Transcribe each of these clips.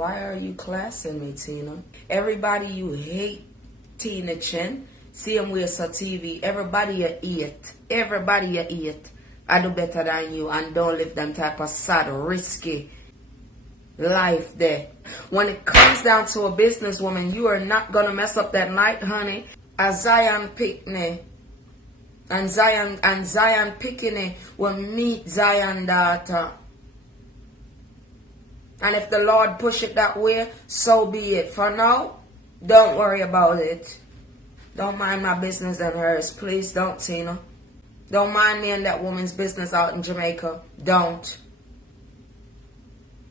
Why are you classing me, Tina? Everybody you hate, Tina Chin, see him with a TV. Everybody you eat. Everybody you eat. I do better than you and don't live them type of sad, risky life there. When it comes down to a businesswoman, you are not going to mess up that night, honey. A Zion picnic. And Zion picnic will meet Zion daughter. And if the Lord push it that way, so be it. For now, don't worry about it. Don't mind my business and hers. Please don't, Tina. Don't mind me and that woman's business out in Jamaica. Don't.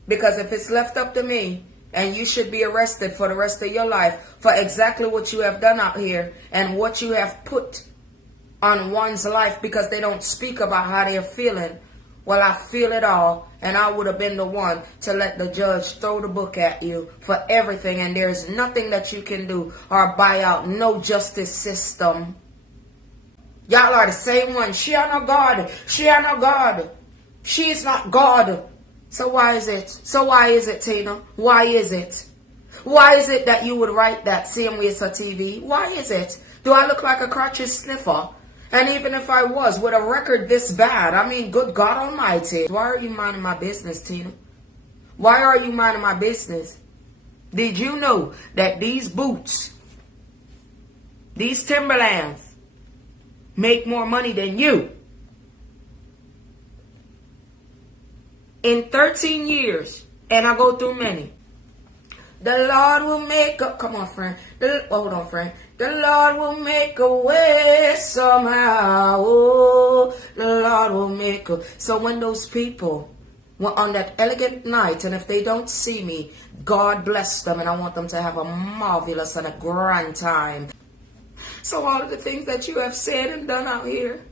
Because if it's left up to me, and you should be arrested for the rest of your life for exactly what you have done out here and what you have put on one's life because they don't speak about how they're feeling. Well, I feel it all, and I would have been the one to let the judge throw the book at you for everything, and there's nothing that you can do or buy out. No justice system. Y'all are the same one. She are not God. She are not God. She is not God. So why is it? So why is it, Tina? Why is it? Why is it that you would write that same way as a TV? Why is it? Do I look like a crutches sniffer? And even if I was, with a record this bad, I mean, good God Almighty. Why are you minding my business, Tina? Why are you minding my business? Did you know that these boots, these Timberlands, make more money than you? In 13 years, and I go through many, the Lord will make a, come on, friend. Hold on, friend. The Lord will make a way somehow. Oh, the Lord will make a. So when those people were on that elegant night, and if they don't see me, God bless them, and I want them to have a marvelous and a grand time. So all of the things that you have said and done out here,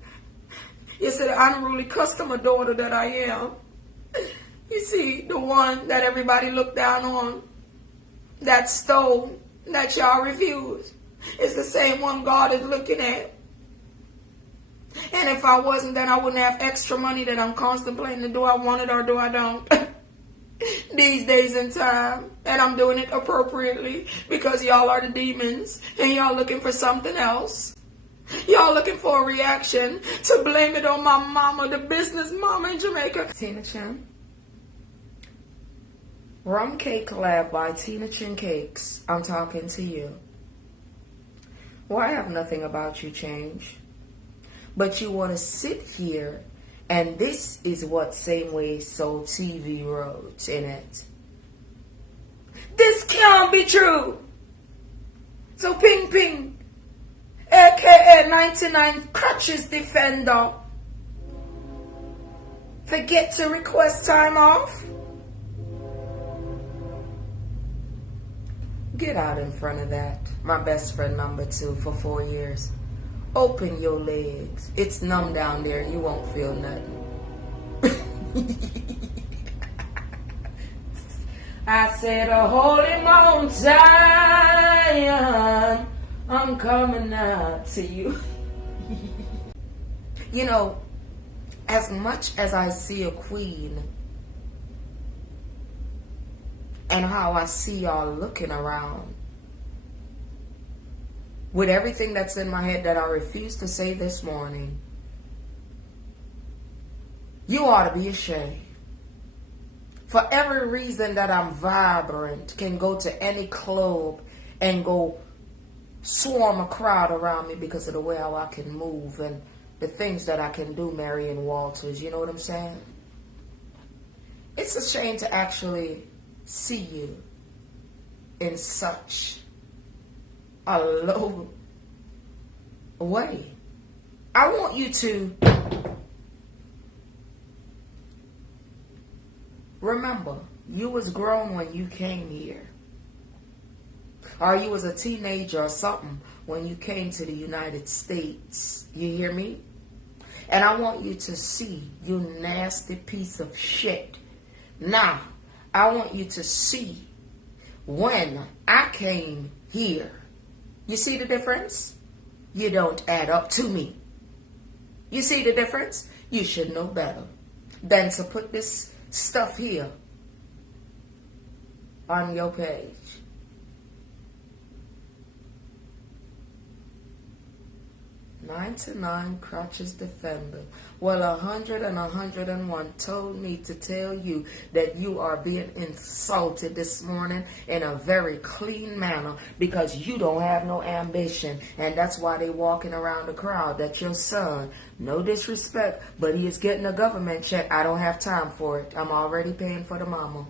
you said, unruly customer daughter that I am. You see, the one that everybody looked down on, that stole, that y'all refused, is the same one God is looking at. And if I wasn't, then I wouldn't have extra money that I'm contemplating. Do I want it or do I don't? These days and time. And I'm doing it appropriately because y'all are the demons and y'all looking for something else. Y'all looking for a reaction to blame it on my mama, the business mama in Jamaica. Tina Chin. Rum Cake Lab by Tina Chin Cakes. I'm talking to you. Why have nothing about you changed? But you want to sit here, and this is what Same Way Soul TV wrote in it. This can't be true. So Ping Ping, aka 99 Crutches Defender, forget to request time off? Get out in front of that. My best friend number 2 for 4 years. Open your legs. It's numb down there. You won't feel nothing. I said, a holy Mount Zion, I'm coming out to you. You know, as much as I see a queen, and how I see y'all looking around, with everything that's in my head that I refuse to say this morning, you ought to be ashamed. For every reason that I'm vibrant, can go to any club and go swarm a crowd around me because of the way how I can move and the things that I can do, Marion Walters, you know what I'm saying? It's a shame to actually see you in such a low way. I want you to remember, you was grown when you came here. Or you was a teenager or something when you came to the United States. You hear me? And I want you to see, you nasty piece of shit. Now, I want you to see when I came here. You see the difference? You don't add up to me. You see the difference? You should know better than to put this stuff here on your page. 99 crutches defender. Well, 100 and 101 told me to tell you that you are being insulted this morning in a very clean manner because you don't have no ambition. And that's why they walking around the crowd. That your son, no disrespect, but he is getting a government check. I don't have time for it. I'm already paying for the mama.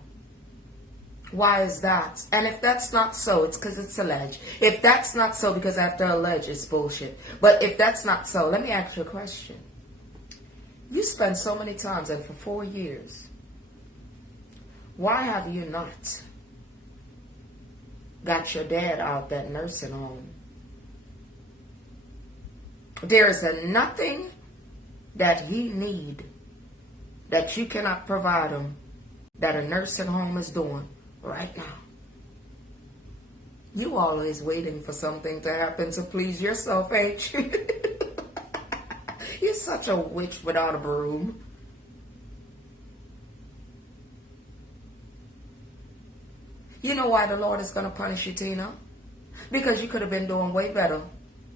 Why is that? And if that's not so, it's because it's alleged. If that's not so, because after alleged, it's bullshit. But if that's not so, let me ask you a question. You spent so many times, and for 4 years, why have you not got your dad out that nursing home? There is nothing that he need that you cannot provide him that a nursing home is doing right now. You always waiting for something to happen to please yourself, ain't you? You're such a witch without a broom. You know why the Lord is going to punish you, Tina? Because you could have been doing way better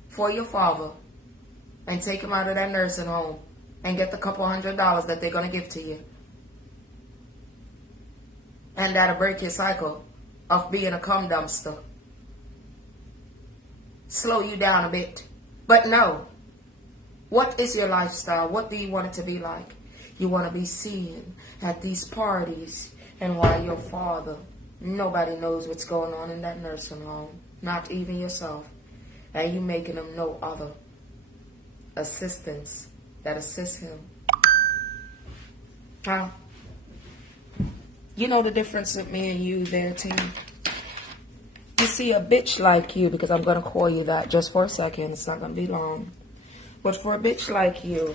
for your father and take him out of that nursing home and get the couple $100 that they're going to give to you. And that'll break your cycle of being a cum dumpster. Slow you down a bit. But no. What is your lifestyle? What do you want it to be like? You want to be seen at these parties. And while your father, nobody knows what's going on in that nursing home. Not even yourself. And you making him no other assistants that assist him. Huh? You know the difference with me and you there, team? You see, a bitch like you, because I'm going to call you that just for a second. It's not going to be long. But for a bitch like you,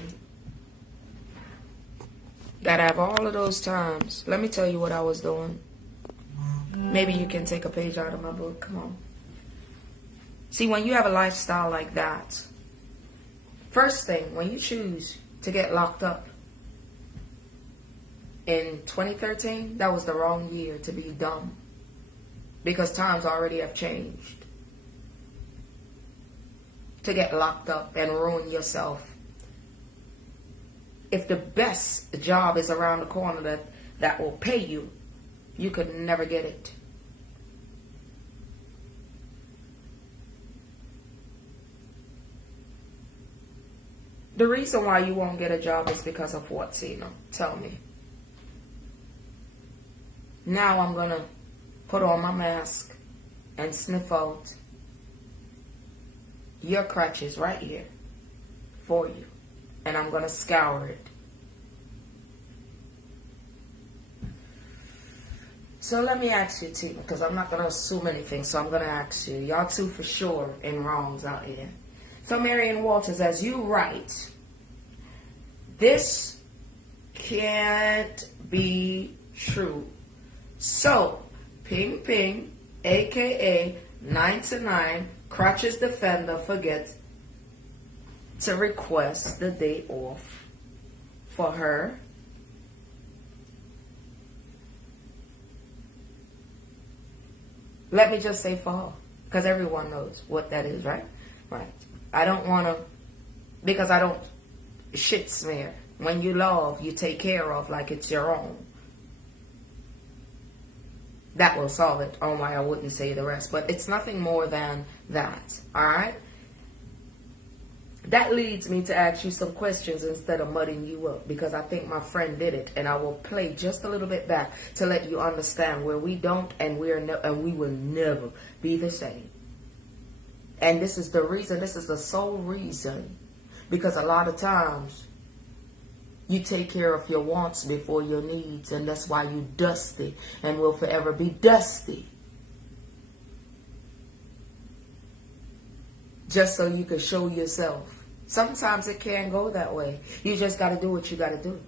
that have all of those times, let me tell you what I was doing. Maybe you can take a page out of my book. Come on. See, when you have a lifestyle like that, first thing, when you choose to get locked up, in 2013, that was the wrong year to be dumb. Because times already have changed. To get locked up and ruin yourself. If the best job is around the corner that will pay you, you could never get it. The reason why you won't get a job is because of what, Tina? Tell me. Now I'm going to put on my mask and sniff out your crutches right here for you. And I'm going to scour it. So let me ask you, Tina, because I'm not going to assume anything, so I'm going to ask you. Y'all two for sure in wrongs out here. So Marion Walters, as you write, this can't be true. So, Ping Ping, a.k.a. 99 Crutches Defender, forgets to request the day off for her. Let me just say for her, because everyone knows what that is, right? Right. I don't want to, because I don't shit smear. When you love, you take care of like it's your own. That will solve it. Oh my, I wouldn't say the rest. But it's nothing more than that. Alright? That leads me to ask you some questions instead of mudding you up. Because I think my friend did it. And I will play just a little bit back to let you understand where we don't and we will never be the same. And this is the reason. This is the sole reason. Because a lot of times you take care of your wants before your needs, and that's why you dusty and will forever be dusty. Just so you can show yourself. Sometimes it can't go that way. You just got to do what you got to do.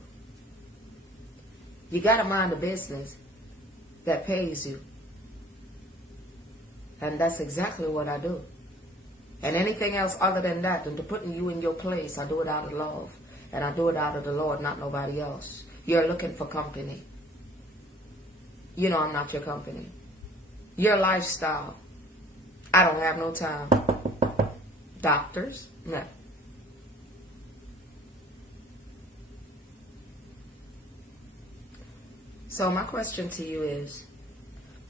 You got to mind the business that pays you. And that's exactly what I do. And anything else other than that, and to putting you in your place, I do it out of love. And I do it out of the Lord, not nobody else. You're looking for company. You know I'm not your company. your lifestyle. I don't have no time. Doctors, no. So my question to you is,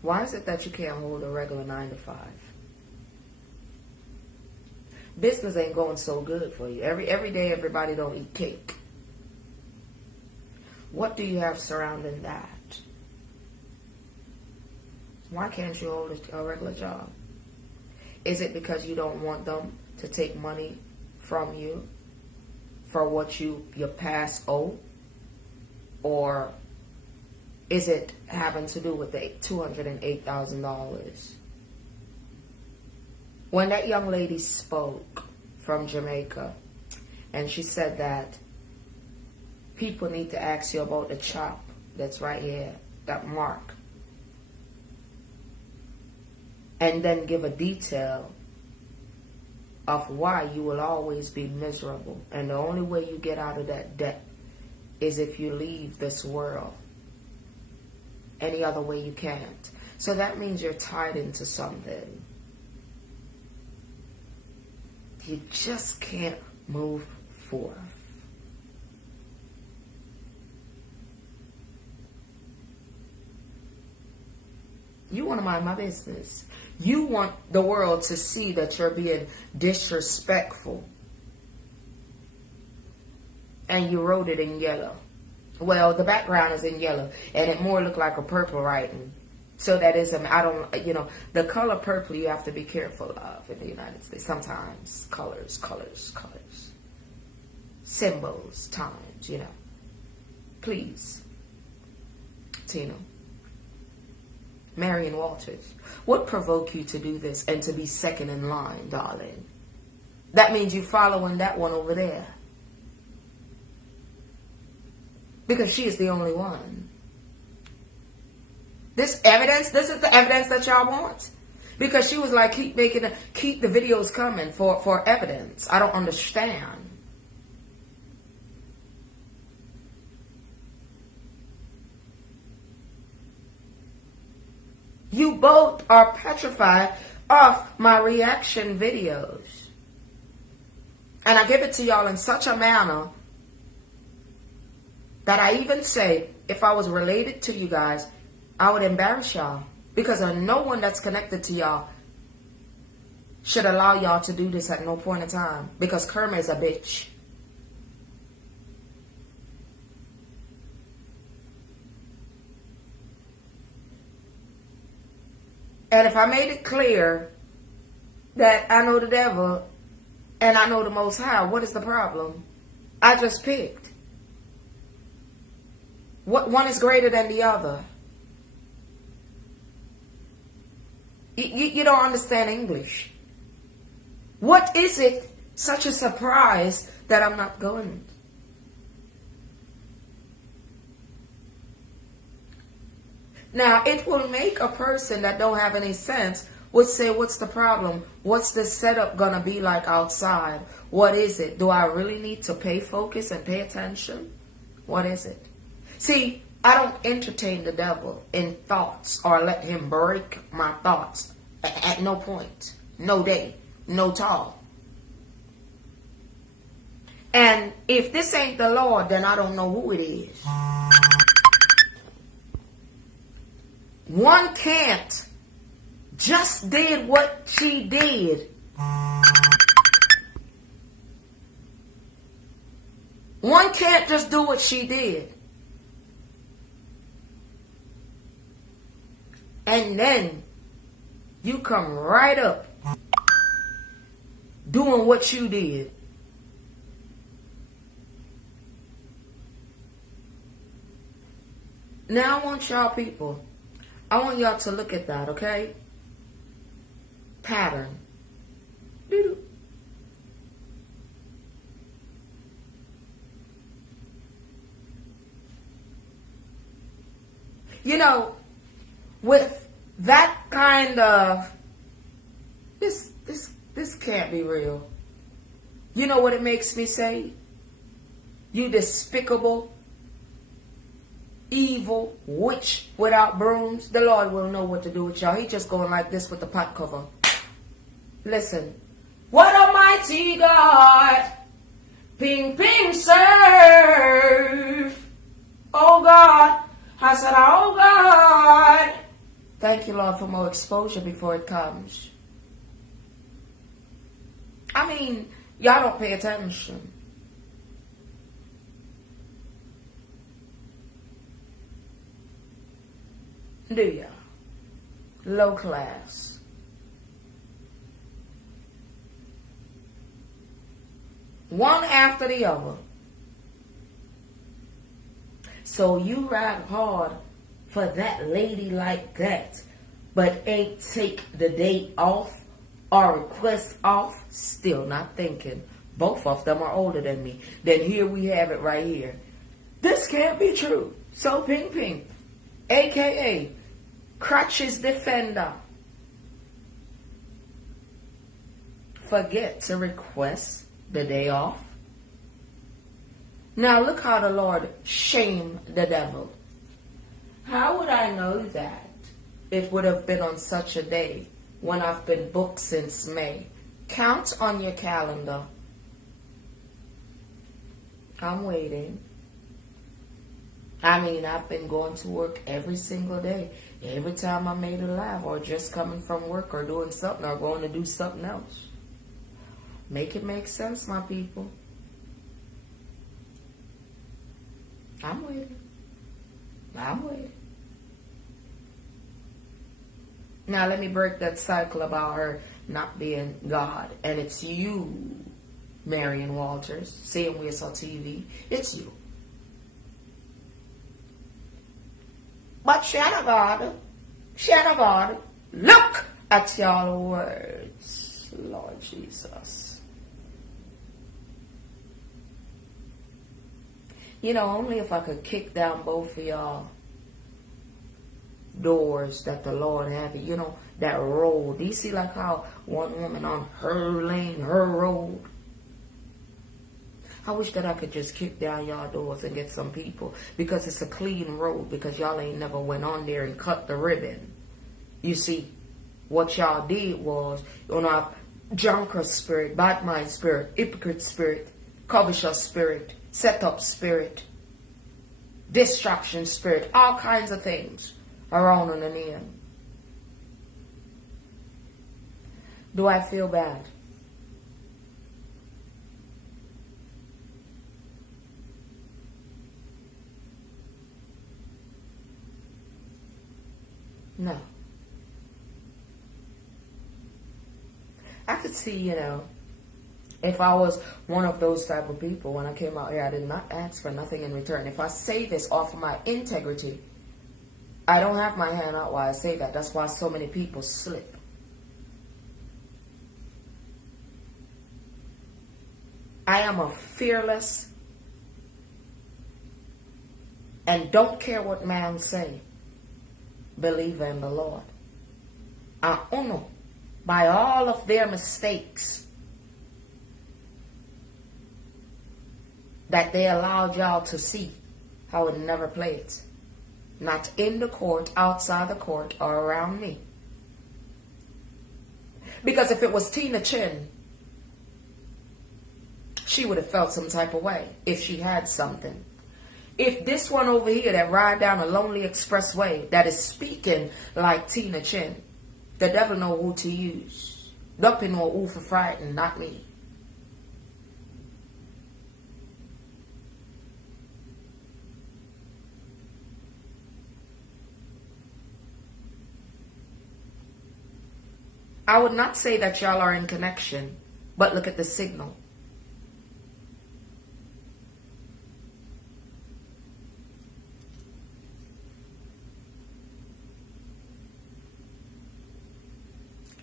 why is it that you can't hold a regular 9 to 5? Business ain't going so good for you. Every day everybody don't eat cake. What do you have surrounding that? Why can't you hold a regular job? Is it because you don't want them to take money from you for what your past owe? Or is it having to do with the $208,000? When that young lady spoke from Jamaica, and she said that people need to ask you about the chop that's right here, that mark, and then give a detail of why you will always be miserable. And the only way you get out of that debt is if you leave this world. Any other way you can't. So that means you're tied into something. You just can't move forth. You want to mind my business. You want the world to see that you're being disrespectful. And you wrote it in yellow. Well, the background is in yellow. And it more looked like a purple writing. So that is, the color purple you have to be careful of in the United States. Sometimes colors. Symbols, times, Please. Tina. Marion Walters. What provoked you to do this and to be second in line, darling? That means you following that one over there. Because she is the only one. This is the evidence that y'all want. Because she was like, keep the videos coming for evidence. I don't understand. You both are petrified of my reaction videos. And I give it to y'all in such a manner that I even say, if I was related to you guys, I would embarrass y'all. Because no one that's connected to y'all should allow y'all to do this at no point in time. Because Kerma is a bitch. And if I made it clear that I know the devil and I know the Most High, what is the problem? I just picked. One is greater than the other. You don't understand English. What is it such a surprise that I'm not going? Now, it will make a person that don't have any sense would say, what's the problem? What's the setup going to be like outside? What is it? Do I really need to pay focus and pay attention? What is it? See, I don't entertain the devil in thoughts or let him break my thoughts at no point, no day, no time. And if this ain't the Lord, then I don't know who it is. One can't just did what she did. One can't just do what she did. And then you come right up doing what you did. Now I want y'all people, I want y'all to look at that, okay? Pattern. Doo-doo. With that kind of, this can't be real. You know what it makes me say? You despicable. evil witch without brooms, the Lord will know what to do with y'all. He just going like this with the pot cover. Listen. What a mighty God. Ping, ping, serve. Oh God. I said, oh God. Thank you, Lord, for more exposure before it comes. I mean, y'all don't pay attention. Do ya? Low class. One after the other. So you ride hard for that lady like that, but ain't take the day off or request off, still not thinking. Both of them are older than me. Then here we have it right here. This can't be true. So ping ping, aka crutches defender, forget to request the day off. Now look how the Lord shamed the devil. How would I know that? It would have been on such a day when I've been booked since May. Count on your calendar. I'm waiting. I mean, I've been going to work every single day. Every time I made it live, or just coming from work, or doing something, or going to do something else. Make it make sense, my people. I'm waiting. I'm waiting. Now let me break that cycle about her not being God. And it's you, Marion Walters, seeing WSL TV. It's you. But shadow God, look at your words, Lord Jesus. You know, only if I could kick down both of y'all doors that the Lord have, you know, that road. Do you see like how one woman on her lane, her road? I wish that I could just kick down y'all doors and get some people, because it's a clean road, because y'all ain't never went on there and cut the ribbon. You see, what y'all did was, you know, drunkard spirit, bad mind spirit, hypocrite spirit, covetous spirit, set up spirit, distraction spirit, all kinds of things around on the name. Do I feel bad? No. I could see, you know, if I was one of those type of people, when I came out here, I did not ask for nothing in return. If I say this off of my integrity, I don't have my hand out while I say that. That's why so many people slip. I am a fearless and don't care what man say believer in the Lord. I honor by all of their mistakes that they allowed y'all to see. I would never play it. Not in the court, outside the court, or around me. Because if it was Tina Chin, she would have felt some type of way if she had something. If this one over here that ride down a lonely expressway that is speaking like Tina Chin, the devil know who to use. Dumping or who for frightened, not me. I would not say that y'all are in connection, but look at the signal.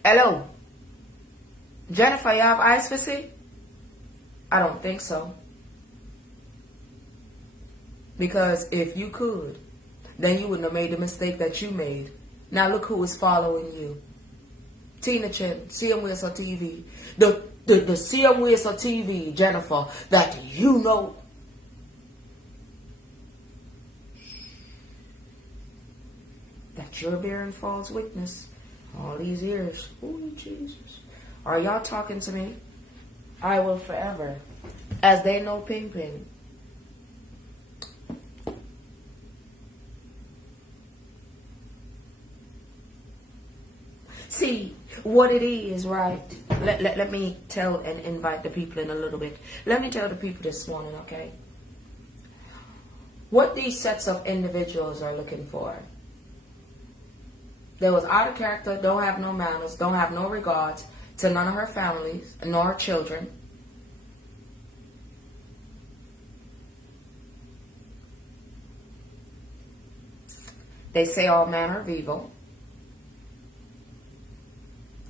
Hello? Jennifer, you have eyes for see? I don't think so. Because if you could, then you wouldn't have made the mistake that you made. Now look who is following you. Tina Chin, CMWSL TV. The CMWSL TV, Jennifer, that you know. that you're bearing false witness all these years. Oh, Jesus. Are y'all talking to me? I will forever. As they know Ping Ping. See, what it is, right? Let me tell and invite the people in a little bit. Let me tell the people this morning, okay? What these sets of individuals are looking for. They was out of character, don't have no manners, don't have no regards to none of her families, nor her children. They say all manner of evil.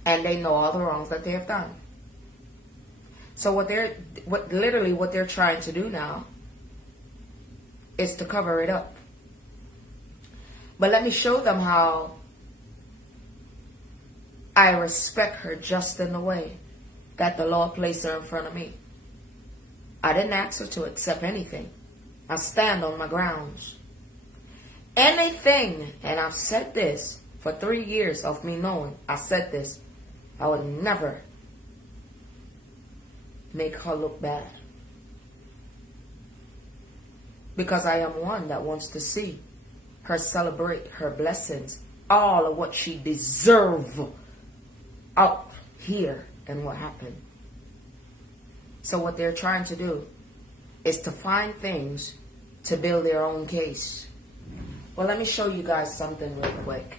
And they know all the wrongs that they have done. So what they're trying to do now is to cover it up. But let me show them how I respect her just in the way that the Lord placed her in front of me. I didn't ask her to accept anything. I stand on my grounds. Anything, and I've said this for 3 years of me knowing, I said this, I would never make her look bad. Because I am one that wants to see her celebrate her blessings, all of what she deserves out here and what happened. So what they're trying to do is to find things to build their own case. Well, let me show you guys something real quick.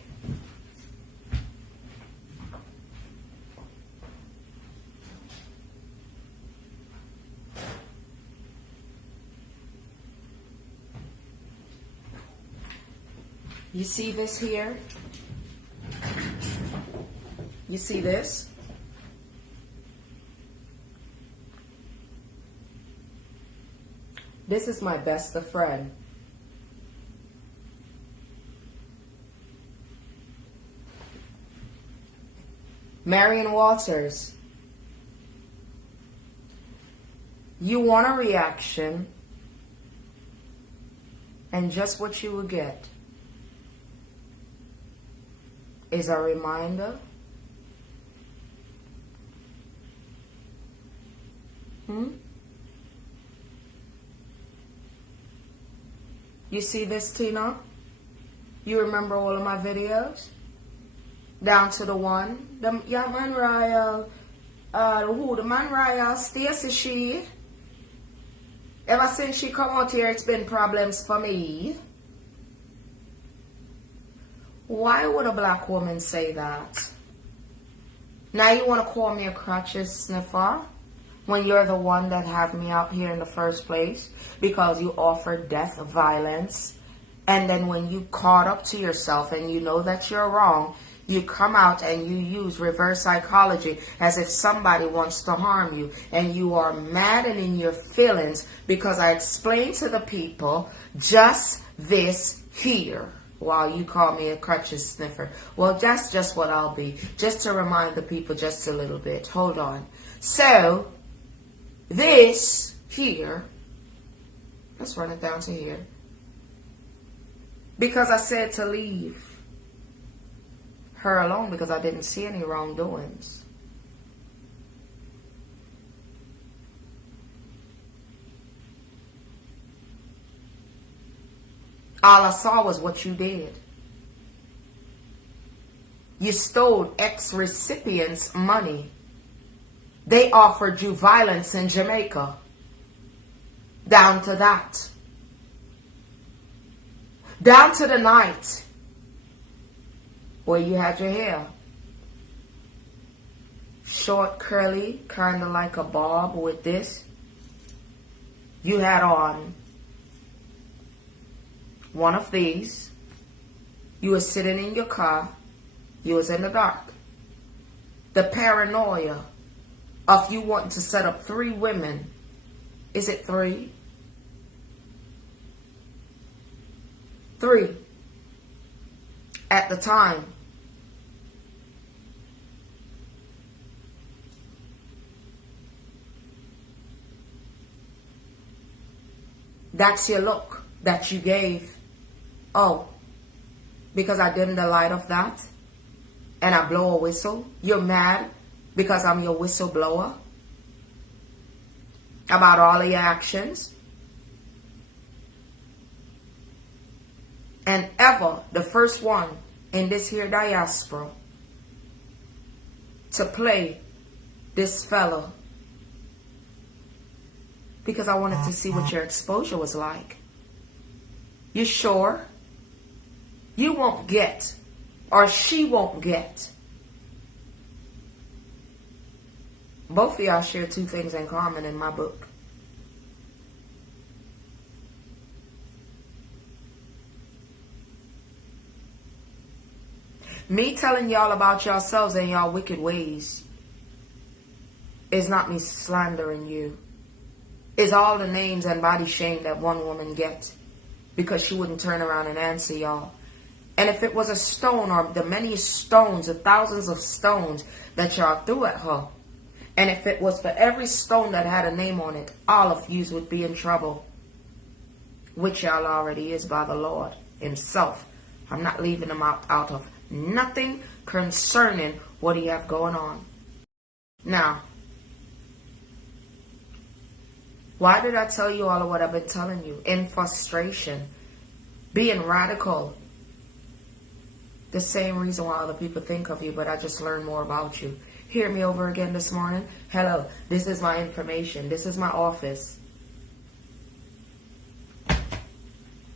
You see this here? You see this? This is my best of friend. Marion Walters. You want a reaction, and just what you will get is a reminder. You see this, Tina? You remember all of my videos? Down to the one. The man royal. The man royal, Stacy, she. Ever since she come out here, it's been problems for me. Why would a black woman say that? Now you want to call me a crutches sniffer when you're the one that have me out here in the first place because you offered death, violence, and then when you caught up to yourself and you know that you're wrong, you come out and you use reverse psychology as if somebody wants to harm you, and you are mad and in your feelings because I explained to the people just this here. While you call me a crutches sniffer. Well, that's just what I'll be. Just to remind the people just a little bit. Hold on. So, this here, let's run it down to here. Because I said to leave her alone because I didn't see any wrongdoings. All I saw was what you did. You stole ex-recipients' money. They offered you violence in Jamaica. Down to that. Down to the night where you had your hair short, curly, kind of like a bob with this. You had on one of these. You were sitting in your car. You was in the dark. The paranoia of you wanting to set up 3 women. Is it 3? 3. At the time. That's your look that you gave. Oh, because I dim the light of that and I blow a whistle. You're mad because I'm your whistleblower about all of your actions. And ever the first one in this here diaspora to play this fella because I wanted to see what your exposure was like. You sure? You won't get, or she won't get. Both of y'all share two things in common in my book. Me telling y'all about yourselves and y'all wicked ways is not me slandering you. It's all the names and body shame that one woman gets because she wouldn't turn around and answer y'all. And if it was a stone or the many stones, the thousands of stones that y'all threw at her, and if it was for every stone that had a name on it, all of yous would be in trouble, which y'all already is by the Lord himself. I'm not leaving them out of nothing concerning what he have going on. Now, why did I tell you all of what I've been telling you? In frustration, being radical. The same reason why other people think of you, but I just learned more about you. Hear me over again this morning. Hello, this is my information. This is my office.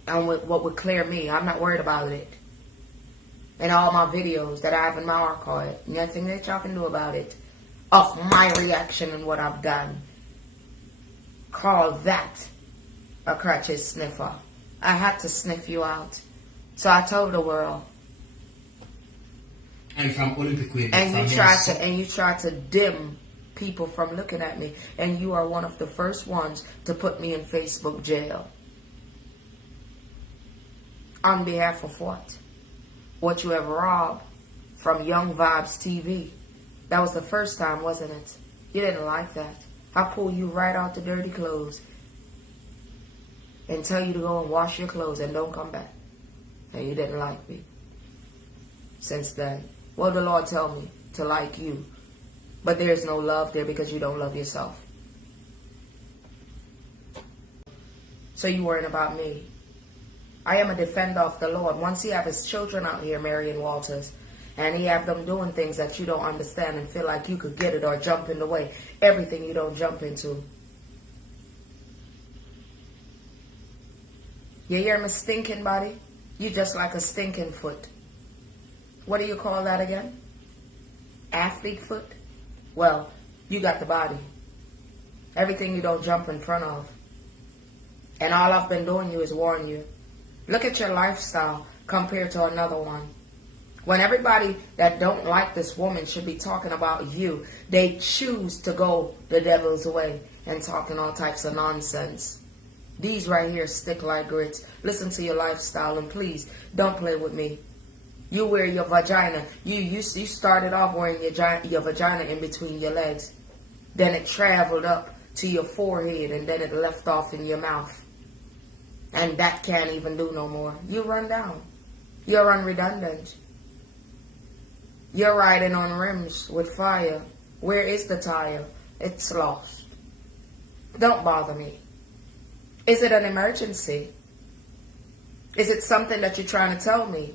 And what would clear me, I'm not worried about it. And all my videos that I have in my archive, nothing that y'all can do about it. Of my reaction and what I've done. Call that a crutches sniffer. I had to sniff you out. So I told the world. And from Olympic Queen. And you try to dim people from looking at me. And you are one of the first ones to put me in Facebook jail. On behalf of what? What you have robbed from Young Vibes TV. That was the first time, wasn't it? You didn't like that. I pull you right out the dirty clothes and tell you to go and wash your clothes and don't come back. And you didn't like me. Since then, well, the Lord tell me to like you. But there's no love there because you don't love yourself. So you worrying about me. I am a defender of the Lord. Once he have his children out here, Marion Walters, and he have them doing things that you don't understand and feel like you could get it or jump in the way. Everything you don't jump into. You hear me stinking body? You just like a stinking foot. What do you call that again? Athlete foot? Well, you got the body. Everything you don't jump in front of. And all I've been doing you is warn you. Look at your lifestyle compared to another one. When everybody that don't like this woman should be talking about you, they choose to go the devil's way and talking all types of nonsense. These right here stick like grits. Listen to your lifestyle and please don't play with me. You wear your vagina. You started off wearing your vagina in between your legs. Then it traveled up to your forehead and then it left off in your mouth. And that can't even do no more. You run down. You're unredundant. You're riding on rims with fire. Where is the tire? It's lost. Don't bother me. Is it an emergency? Is it something that you're trying to tell me?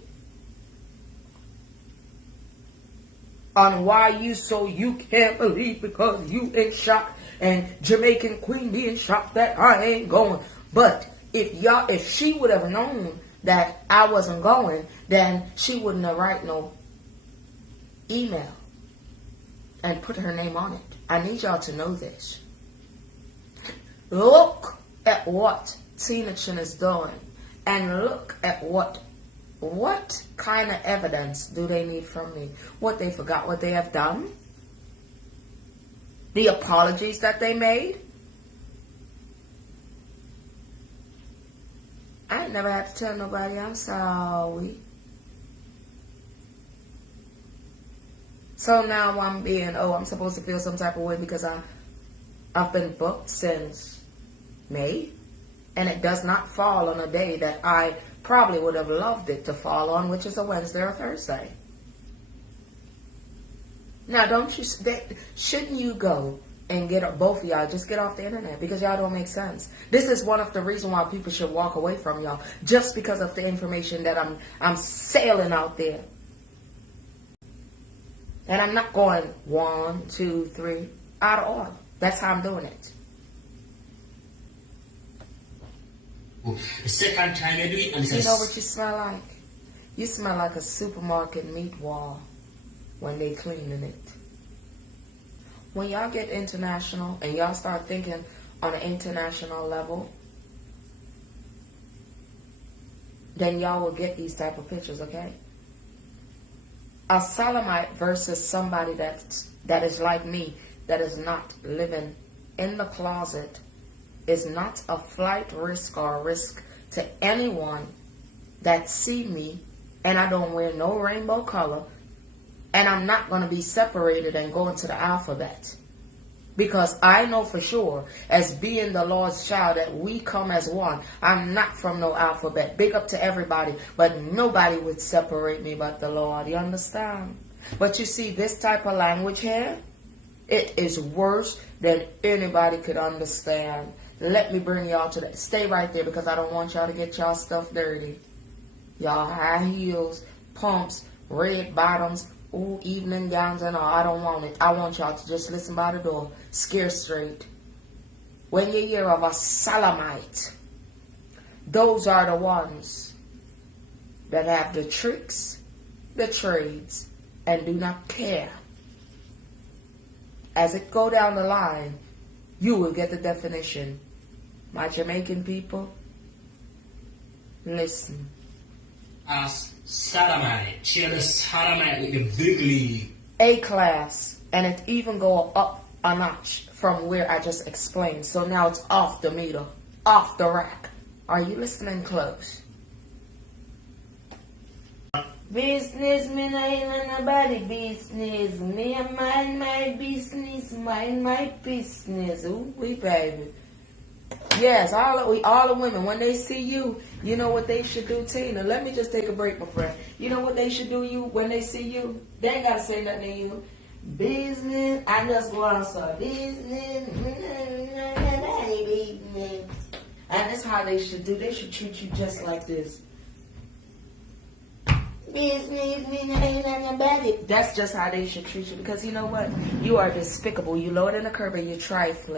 On why you can't believe because you in shock and Jamaican Queen being shocked that I ain't going. But if she would have known that I wasn't going, then she wouldn't have write no email and put her name on it. I need y'all to know this. Look at what Tina Chin is doing and look at what kind of evidence do they need from me? What they forgot what they have done? The apologies that they made? I ain't never had to tell nobody I'm sorry. So now I'm supposed to feel some type of way because I've been booked since May. And it does not fall on a day that I probably would have loved it to fall on, which is a Wednesday or Thursday. Now, shouldn't you go and both of y'all, just get off the internet, because y'all don't make sense. This is one of the reasons why people should walk away from y'all, just because of the information that I'm sailing out there. And I'm not going 1, 2, 3 out of order. That's how I'm doing it. Second time I do it, and you know what you smell like? You smell like a supermarket meat wall when they cleaning it. When y'all get international and y'all start thinking on an international level, then y'all will get these type of pictures, okay? A sodomite versus somebody that is like me, that is not living in the closet, is not a flight risk or a risk to anyone that see me, and I don't wear no rainbow color, and I'm not going to be separated and go into the alphabet. Because I know for sure, as being the Lord's child, that we come as one. I'm not from no alphabet. Big up to everybody, but nobody would separate me but the Lord. You understand? But you see, this type of language here, it is worse than anybody could understand. Let me bring y'all to that. Stay right there, because I don't want y'all to get y'all stuff dirty. Y'all high heels, pumps, red bottoms, ooh, evening gowns and all. I don't want it. I want y'all to just listen by the door. Scare straight. When you hear of a sodomite, those are the ones that have the tricks, the trades, and do not care. As it go down the line, you will get the definition. My Jamaican people, listen. As sodomite, share the sodomite with the big league. A class, and it even go up a notch from where I just explained. So now it's off the meter, off the rack. Are you listening close? Business, me not in nobody business. Me mind my business, mind my business. Ooh, we baby. Yes, all the women, when they see you, you know what they should do, Tina. Let me just take a break, my friend. You know what they should do when they see you? They ain't gotta say nothing to you. Business, I just want some business. And that's how they should do. They should treat you just like this. Business, that's just how they should treat you, because you know what? You are despicable. You lower than a curb and you trifling.